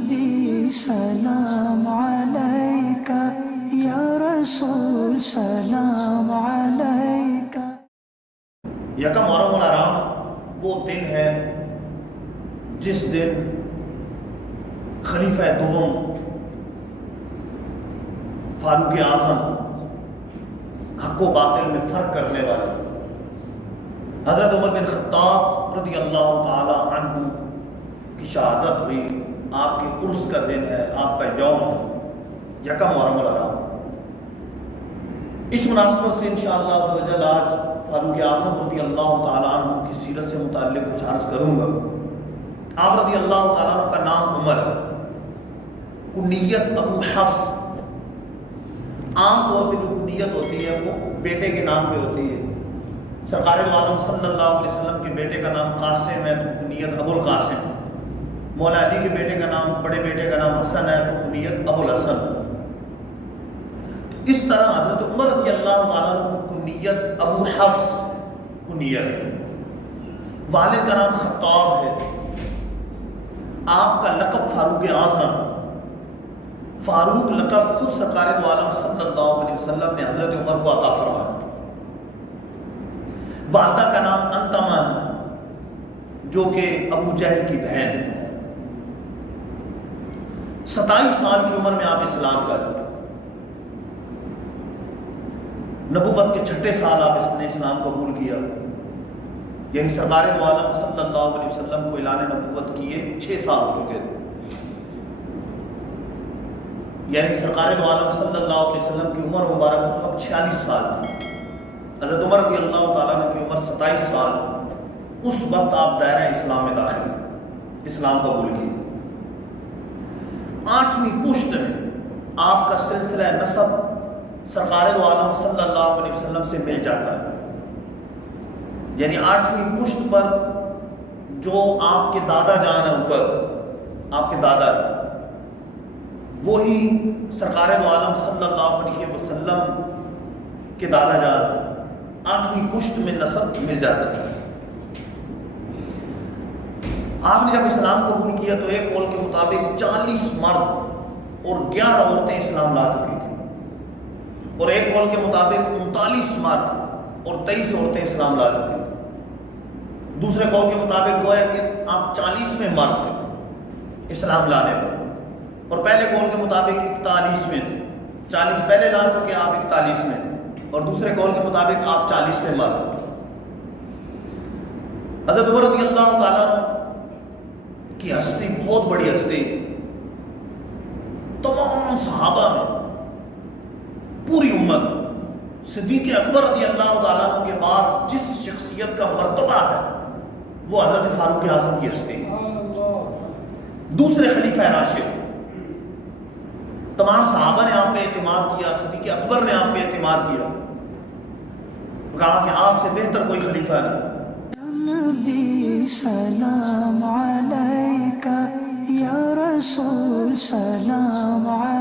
نبی سلام علیکہ، یا رسول سلام علیکہ۔ یکم محرم الحرام وہ دن ہے جس دن خلیفہ دوم فاروق اعظم حق و باطل میں فرق کرنے والے حضرت عمر بن خطاب رضی اللہ تعالی عنہ کی شہادت ہوئی۔ آپ کے عرس کا دن ہے، آپ کا یوم یکم محرم الحرام۔ اس مناسبت سے انشاءاللہ آج فاروق اعظم رضی اللہ تعالی عنہ کی سیرت سے متعلق کچھ عرض کروں گا۔ آپ رضی اللہ تعالیٰ عنہ کا نام عمر، کنیت ابو حفص۔ عام طور پہ جو کنیت ہوتی ہے وہ بیٹے کے نام پہ ہوتی ہے۔ سرکار دو عالم صلی اللہ علیہ وسلم کے بیٹے کا نام قاسم ہے تو کنیت ابو القاسم، مولا علی کے بیٹے کا نام، بڑے بیٹے کا نام حسن ہے تو کنیت ابو الحسن۔ تو اس طرح حضرت عمر رضی اللہ تعالیٰ عنہ کو کنیت ابو حفص کنیت، والد کا نام خطاب ہے، آپ کا لقب فاروق اعظم۔ فاروق لقب خود سرکار دو عالم صلی اللہ علیہ وسلم نے حضرت عمر کو عطا فرمایا۔ والدہ کا نام انتمہ ہے جو کہ ابو جہل کی بہن ہے۔ 27 سال کی عمر میں آپ اسلام کا، نبوت کے 6 سال آپ نے اسلام قبول کیا، یعنی سرکار دو عالم صلی اللہ علیہ وسلم کو اعلان نبوت کیے 6 سال ہو چکے تھے، یعنی سرکار دو عالم صلی اللہ علیہ وسلم کی عمر مبارک اس وقت 46 سال تھی۔ حضرت عمر رضی اللہ تعالیٰ عنہ کی عمر 27 سال، اس وقت آپ دائرہ اسلام میں داخل ہوئے، اسلام قبول کی۔ 8ویں پشت میں آپ کا سلسلہ نسب سرکار دو عالم صلی اللہ علیہ وسلم سے مل جاتا ہے، یعنی 8ویں پشت پر جو آپ کے دادا جان ہیں، اوپر آپ کے دادا ہے، وہی سرکار دو عالم صلی اللہ علیہ وسلم کے دادا جان، 8ویں پشت میں نسب مل جاتا ہے۔ آپ نے جب اسلام قبول کیا تو ایک قول کے مطابق 40 مرد اور 11 عورتیں اسلام لا چکی تھیں، اور ایک قول کے مطابق 39 مرد اور 23 عورتیں اسلام لا چکی تھیں۔ دوسرے قول کے مطابق وہ ہے کہ آپ 40ویں مرد تھے اسلام لانے پر، اور پہلے قول کے مطابق 41ویں تھے، 40 پہلے لا چکے، آپ 41ویں، اور دوسرے قول کے مطابق آپ 40ویں مرد۔ حضرت عمر رضی اللہ تعالیٰ کی ہستی بہت بڑی ہستی، تمام صحابہ میں، پوری امت، صدیق اکبر رضی اللہ تعالیٰ عنہ کے بعد جس شخصیت کا مرتبہ ہے وہ حضرت فاروق اعظم کی ہستی ہے، دوسرے خلیفہ راشد۔ تمام صحابہ نے آپ پہ اعتماد کیا، صدیق اکبر نے آپ پہ اعتماد کیا، کہا کہ آپ سے بہتر کوئی خلیفہ نہیں۔ نبی سلام علیکہ، یا رسول سلام علیکہ۔